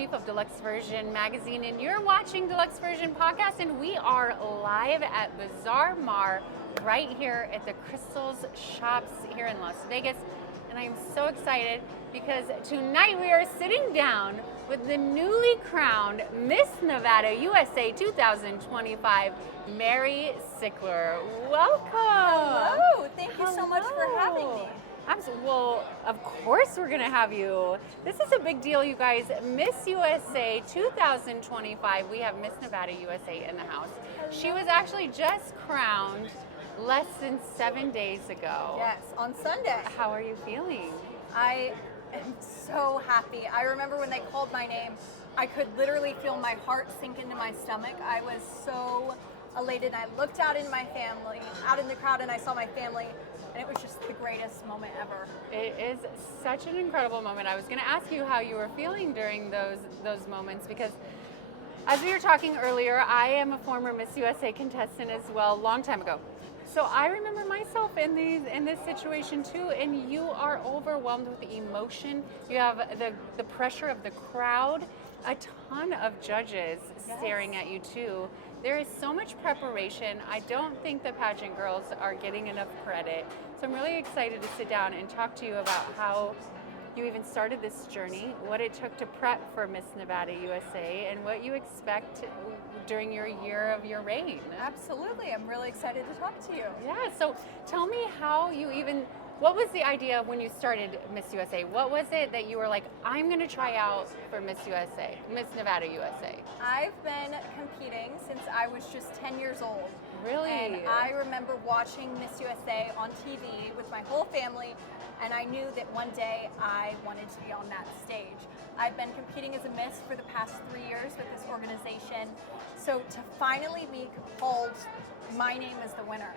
editor-in-chief of Deluxe Version magazine, and you're watching Deluxe Version podcast, and we are live at Bazaar right here at the Crystals Shops here in Las Vegas. And I am so excited because tonight we are sitting down with the newly crowned Miss Nevada USA 2025, Mary Sickler. Welcome. Hello. Thank you so much for having me. Well, of course we're going to have you. This is a big deal, you guys. Miss USA 2025. We have Miss Nevada USA in the house. Hello. She was actually just crowned less than 7 days ago. Yes, on Sunday. How are you feeling? I am so happy. I remember when they called my name, I could literally feel my heart sink into my stomach. I was so elated. I looked out in my family, out in the crowd, and I saw my family, and it was just the greatest moment ever. It is such an incredible moment. I was going to ask you how you were feeling during those moments, because as we were talking earlier, I am a former Miss USA contestant as well, a long time ago. So I remember myself in this situation too, and you are overwhelmed with the emotion. You have the pressure of the crowd, a ton of judges staring at you too. There is so much preparation. I don't think the pageant girls are getting enough credit. So I'm really excited to sit down and talk to you about how you even started this journey, what it took to prep for Miss Nevada USA, and what you expect during your year of your reign. Absolutely. I'm really excited to talk to you. Yeah, so tell me how you what was the idea when you started Miss USA? What was it that you were like, I'm going to try out for Miss USA, Miss Nevada USA? I've been competing since I was just 10 years old. Really? And I remember watching Miss USA on TV with my whole family, and I knew that one day I wanted to be on that stage. I've been competing as a Miss for the past 3 years with this organization, so to finally be called my name as the winner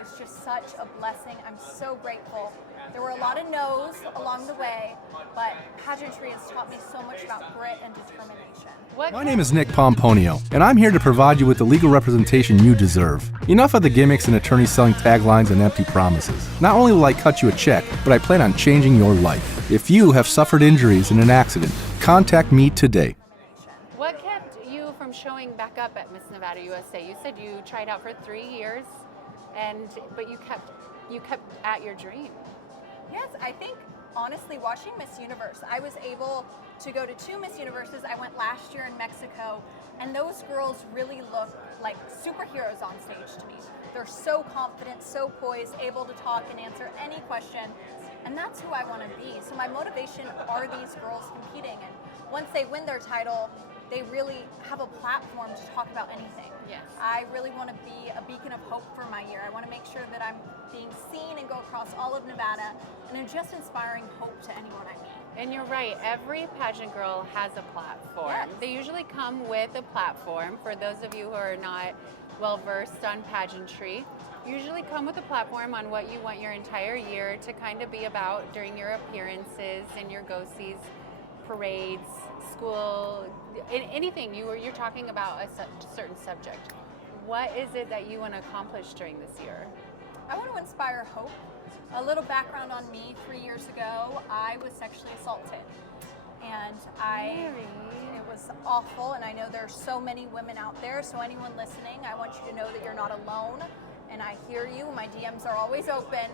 was just such a blessing. I'm so grateful. There were a lot of no's along the way, but pageantry has taught me so much about grit and determination. My name is Nick Pomponio, and I'm here to provide you with the legal representation you deserve. Enough of the gimmicks and attorneys selling taglines and empty promises. Not only will I cut you a check, but I plan on changing your life. If you have suffered injuries in an accident, contact me today. What kept you from showing back up at Miss Nevada USA? You said you tried out for 3 years, but you kept at your dream. Yes, I think honestly watching Miss Universe, I was able to go to 2 Miss Universes. I went last year in Mexico, and those girls really look like superheroes on stage to me. They're so confident, so poised, able to talk and answer any question, and that's who I want to be. So my motivation are these girls competing, and once they win their title, they really have a platform to talk about anything. Yes. I really want to be a beacon of hope for my year. I want to make sure that I'm being seen and go across all of Nevada, and I'm just inspiring hope to anyone I meet. And you're right, every pageant girl has a platform. Yes. They usually come with a platform. For those of you who are not well versed on pageantry, usually come with a platform on what you want your entire year to kind of be about during your appearances and your go-sees, parades, school, anything. You're talking about a certain subject. What is it that you want to accomplish during this year? I want to inspire hope. A little background on me: 3 years ago, I was sexually assaulted, and it was awful. And I know there's so many women out there. So anyone listening, I want you to know that you're not alone. And I hear you. My DMs are always open.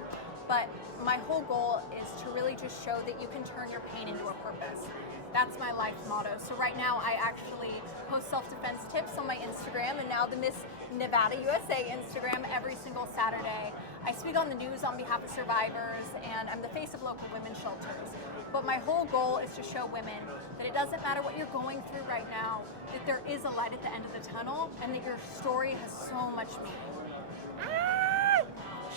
But my whole goal is to really just show that you can turn your pain into a purpose. That's my life motto. So right now I actually post self-defense tips on my Instagram, and now the Miss Nevada USA Instagram every single Saturday. I speak on the news on behalf of survivors, and I'm the face of local women's shelters. But my whole goal is to show women that it doesn't matter what you're going through right now, that there is a light at the end of the tunnel, and that your story has so much meaning.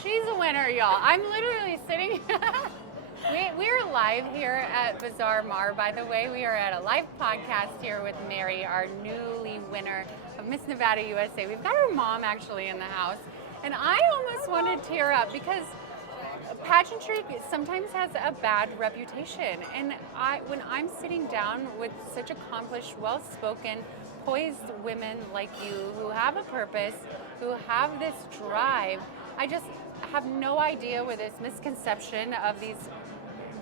She's a winner, y'all. I'm literally sitting. We're live here at Bazaar, by the way. We are at a live podcast here with Mary, our newly winner of Miss Nevada USA. We've got her mom actually in the house. And I almost wanted to tear up because pageantry sometimes has a bad reputation. And when I'm sitting down with such accomplished, well-spoken, poised women like you who have a purpose, who have this drive, I just have no idea where this misconception of these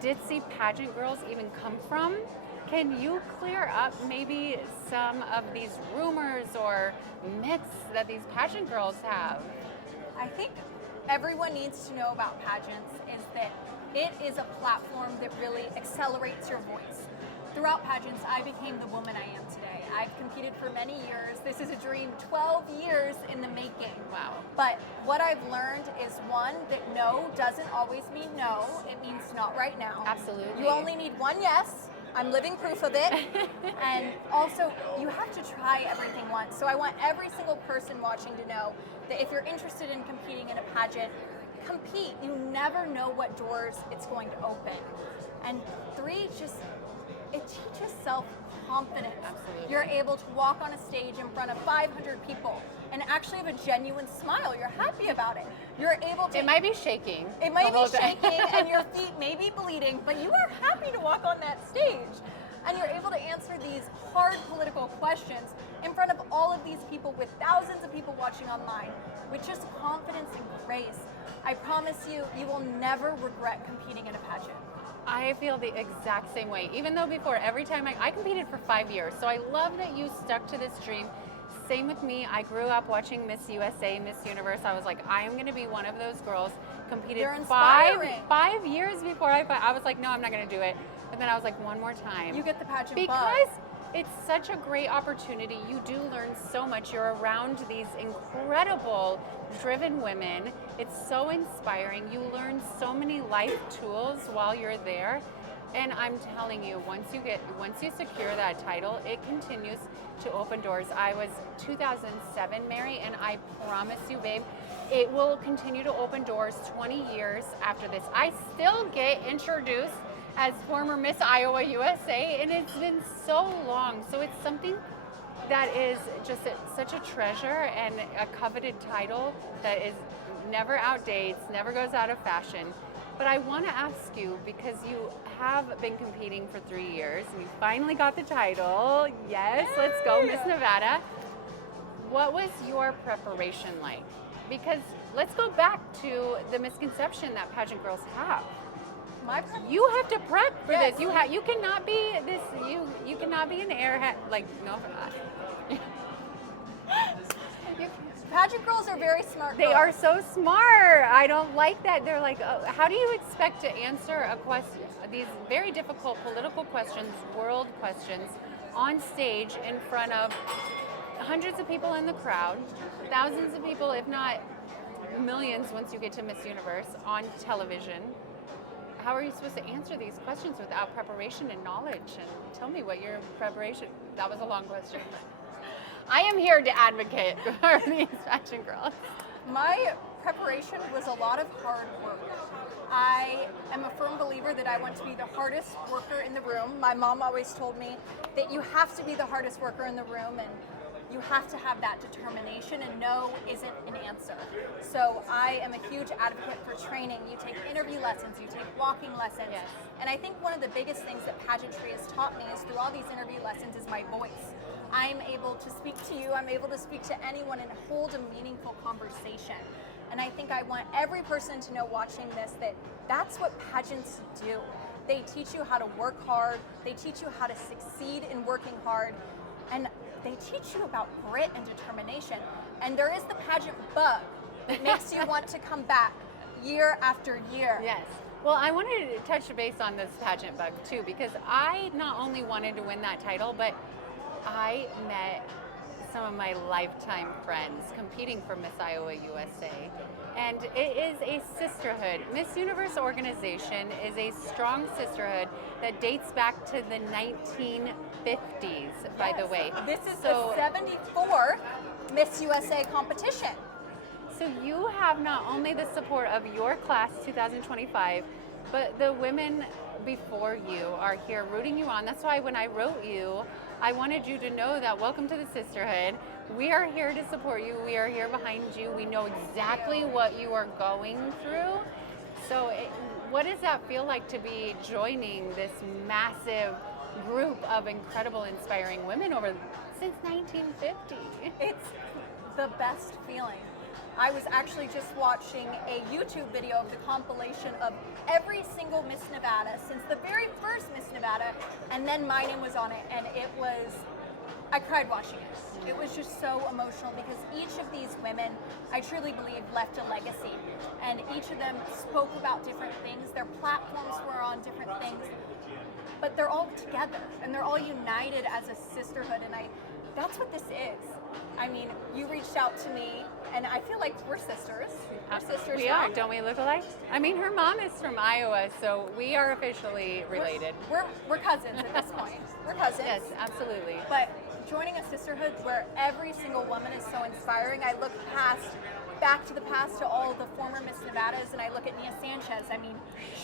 ditzy pageant girls even come from. Can you clear up maybe some of these rumors or myths that these pageant girls have? I think everyone needs to know about pageants is that it is a platform that really accelerates your voice. Throughout pageants, I became the woman I am today. I've competed for many years. This is a dream 12 years in the making. Wow. But what I've learned is one, that no doesn't always mean no. It means not right now. Absolutely. You only need one yes. I'm living proof of it. And also, you have to try everything once. So I want every single person watching to know that if you're interested in competing in a pageant, compete. You never know what doors it's going to open. And three, it teaches self-confidence. Absolutely. You're able to walk on a stage in front of 500 people and actually have a genuine smile. You're happy about it. You're able to... It might be shaking. It might be shaking and your feet may be bleeding, but you are happy to walk on that stage. And you're able to answer these hard political questions in front of all of these people with thousands of people watching online with just confidence and grace. I promise you, you will never regret competing in a pageant. I feel the exact same way. Even though before, every time I competed for 5 years, so I love that you stuck to this dream. Same with me. I grew up watching Miss USA, Miss Universe. I was like, I am going to be one of those girls. Competed You're inspiring. 5 years before I was like, no, I'm not going to do it. But then I was like, one more time. You get the pageant because bug. It's such a great opportunity. You do learn so much. You're around these incredible, driven women. It's so inspiring. You learn so many life tools while you're there. And I'm telling you, once you secure that title, it continues to open doors. I was 2007, Mary, and I promise you, babe, it will continue to open doors 20 years after this. I still get introduced as former Miss Iowa USA, and it's been so long. So it's something that is just such a treasure and a coveted title that is never outdates, never goes out of fashion. But I want to ask you, because you have been competing for 3 years, and you finally got the title. Yes, let's go, Miss Nevada. What was your preparation like? Because let's go back to the misconception that pageant girls have. You have to prep for this. You cannot be this. You cannot be an airhead. Like no. Pageant girls are very smart. They are so smart. I don't like that. They're like, oh, how do you expect to answer a question, these very difficult political questions, world questions, on stage in front of hundreds of people in the crowd, thousands of people, if not millions, once you get to Miss Universe on television? How are you supposed to answer these questions without preparation and knowledge? And tell me what your preparation. That was a long question. I am here to advocate for these pageant girls. My preparation was a lot of hard work. I am a firm believer that I want to be the hardest worker in the room. My mom always told me that you have to be the hardest worker in the room, and you have to have that determination, and no isn't an answer. So I am a huge advocate for training. You take interview lessons, you take walking lessons. Yes. And I think one of the biggest things that pageantry has taught me is through all these interview lessons is my voice. I'm able to speak to you, I'm able to speak to anyone and hold a meaningful conversation. And I think I want every person to know watching this that that's what pageants do. They teach you how to work hard, they teach you how to succeed in working hard, and they teach you about grit and determination. And there is the pageant bug that makes you want to come back year after year. Yes. Well, I wanted to touch base on this pageant bug too, because I not only wanted to win that title, but I met some of my lifetime friends competing for Miss Iowa USA. And it is a sisterhood. Miss Universe organization is a strong sisterhood that dates back to the 1950s, by the way. This is the 74th Miss USA competition. So you have not only the support of your class 2025, but the women before you are here rooting you on. That's why when I wrote you, I wanted you to know that welcome to the sisterhood. We are here to support you. We are here behind you. We know exactly what you are going through. So what does that feel like to be joining this massive group of incredible, inspiring women since 1950? It's the best feeling. I was actually just watching a YouTube video of the compilation of every single Miss Nevada since the very first Miss Nevada, and then my name was on it, and I cried watching it. It was just so emotional because each of these women, I truly believe, left a legacy, and each of them spoke about different things. Their platforms were on different things, but they're all together, and they're all united as a sisterhood, and that's what this is. I mean, you reached out to me, and I feel like we're sisters. We're sisters. We are. Don't we look alike? I mean, her mom is from Iowa, so we are officially related. We're cousins at this point. We're cousins. Yes, absolutely. But joining a sisterhood where every single woman is so inspiring, I look back to the past to all the former Miss Nevadas, and I look at Nia Sanchez. I mean,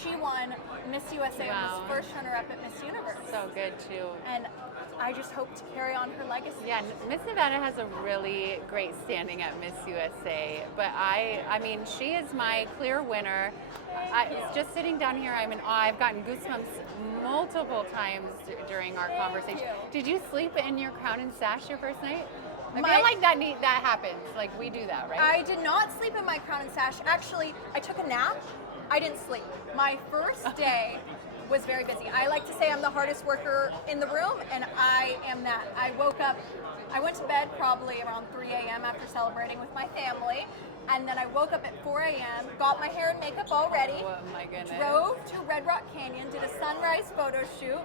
she won Miss USA and was first runner-up at Miss Universe. So good too. And I just hope to carry on her legacy. Yeah, Miss Nevada has a really great standing at Miss USA, but I mean, she is my clear winner. Just sitting down here, I'm in awe. I've gotten goosebumps multiple times during our conversation. Did you sleep in your crown and sash your first night? I feel like that happens. Like, we do that, right? I did not sleep in my crown and sash. Actually, I took a nap. I didn't sleep. My first day was very busy. I like to say I'm the hardest worker in the room, and I am that. I woke up, I went to bed probably around 3 a.m. after celebrating with my family, and then I woke up at 4 a.m., got my hair and makeup all ready, Oh my goodness. drove to Red Rock Canyon, did a sunrise photo shoot,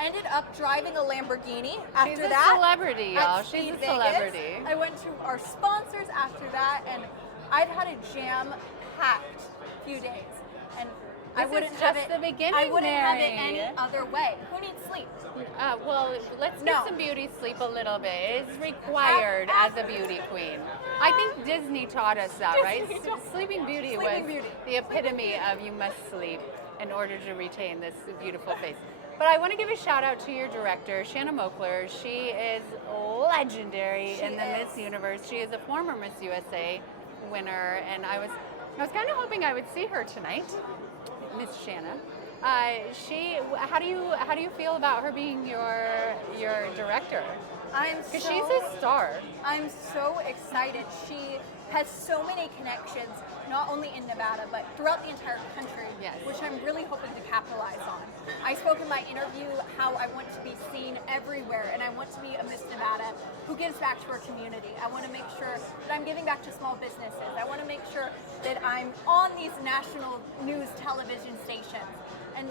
ended up driving a Lamborghini after She's a that. celebrity, y'all. at She's Speed a Vegas. celebrity. I went to our sponsors after that, and I've had a jam-packed few days. And I This wouldn't is have just it. the beginning, I wouldn't have it Mary. any other way. Who needs sleep? Well, let's get No. some beauty sleep a little bit. It's required as a beauty queen. I think Disney taught us that, right? Disney taught- Sleeping Beauty Sleeping was Beauty. the epitome of you must sleep in order to retain this beautiful face. But I want to give a shout out to your director, Shanna Mokler. She is legendary in the Miss Universe. She is a former Miss USA winner, and I was kind of hoping I would see her tonight, Miss Shanna. How do you feel about her being your director? Because she's a star. I'm so excited. She has so many connections, not only in Nevada, but throughout the entire country, Yes. which I'm really hoping to capitalize on. I spoke in my interview how I want to be seen everywhere, and I want to be a Miss Nevada who gives back to her community. I want to make sure that I'm giving back to small businesses. I want to make sure that I'm on these national news television stations. And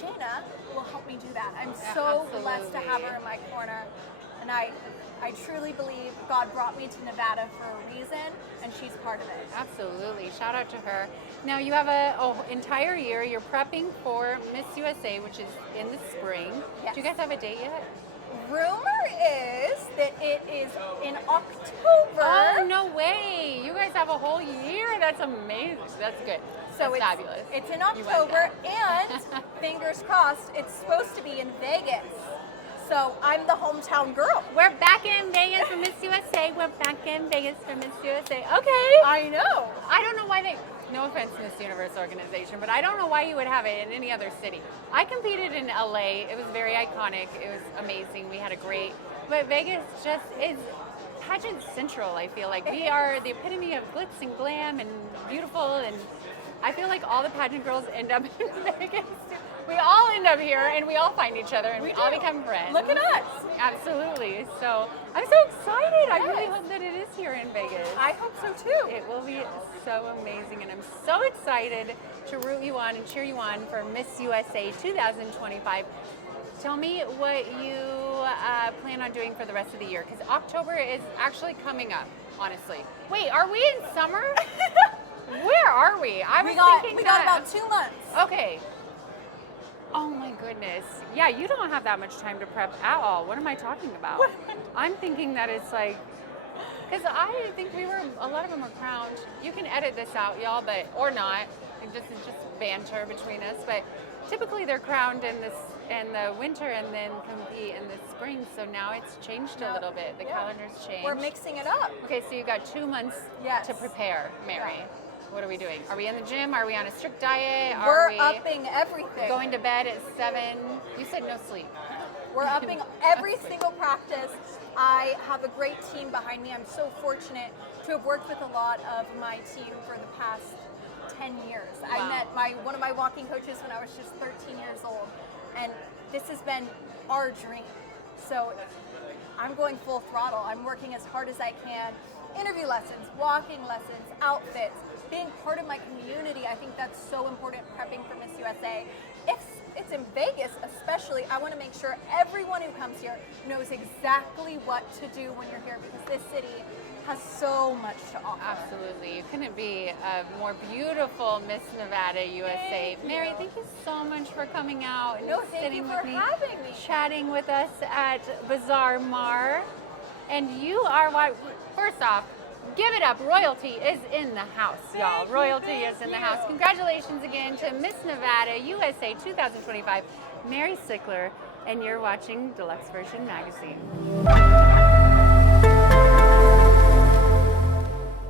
Shayna will help me do that. I'm so blessed to have her in my corner. And I truly believe God brought me to Nevada for a reason, and she's part of it. Absolutely. Shout out to her. Now you have a entire year. You're prepping for Miss USA, which is in the spring. Yes. Do you guys have a date yet? Rumor is that it is in October. Oh, no way. You guys have a whole year. That's amazing. That's good. So That's fabulous. It's in You went October, down. and fingers crossed, it's supposed to be in Vegas. So I'm the hometown girl. We're back in Vegas for Miss USA. We're back in Vegas for Miss USA. Okay. I know. I don't know why no offense, Miss Universe organization, but I don't know why you would have it in any other city. I competed in LA. It was very iconic. It was amazing. We had a great, but Vegas just is pageant central, I feel like. We are the epitome of glitz and glam and beautiful, and I feel like all the pageant girls end up in Vegas. We all end up here, and we all find each other, and we all become friends. Look at us. Absolutely. So I'm so excited. I really hope that it is here in Vegas. I hope so too. It will be so amazing, and I'm so excited to root you on and cheer you on for Miss USA 2025. Tell me what you plan on doing for the rest of the year, because October is actually coming up, honestly. Wait, are we in summer? Where are we? We got about 2 months. Okay. Oh my goodness. Yeah, you don't have that much time to prep at all. What am I talking about? I'm thinking that it's like, because I think a lot of them were crowned. You can edit this out, y'all, but, or not. It's just banter between us. But typically they're crowned in the winter and then compete in the spring. So now it's changed a little bit. The calendar's changed. We're mixing it up. Okay, so you got 2 months to prepare, Mary. Yeah. What are we doing? Are we in the gym? Are we on a strict diet? We're upping everything. Going to bed at 7. You said no sleep. We're upping every single practice. I have a great team behind me. I'm so fortunate to have worked with a lot of my team for the past 10 years. Wow. I met one of my walking coaches when I was just 13 years old, and this has been our dream. So I'm going full throttle. I'm working as hard as I can. Interview lessons, walking lessons, outfits, being part of my community. I think that's so important prepping for Miss USA. If it's in Vegas especially, I want to make sure everyone who comes here knows exactly what to do when you're here, because this city has so much to offer. Absolutely. You couldn't be a more beautiful Miss Nevada USA. Thank Mary, you. thank you so much for coming out and No, thank sitting you with for me, having me. chatting with us at Bazaar Mar. And you are what, first off, give it up. Royalty is in the house, y'all. Royalty is in the house. Congratulations again to Miss Nevada USA 2025, Mary Sickler, and you're watching Deluxe Version Magazine.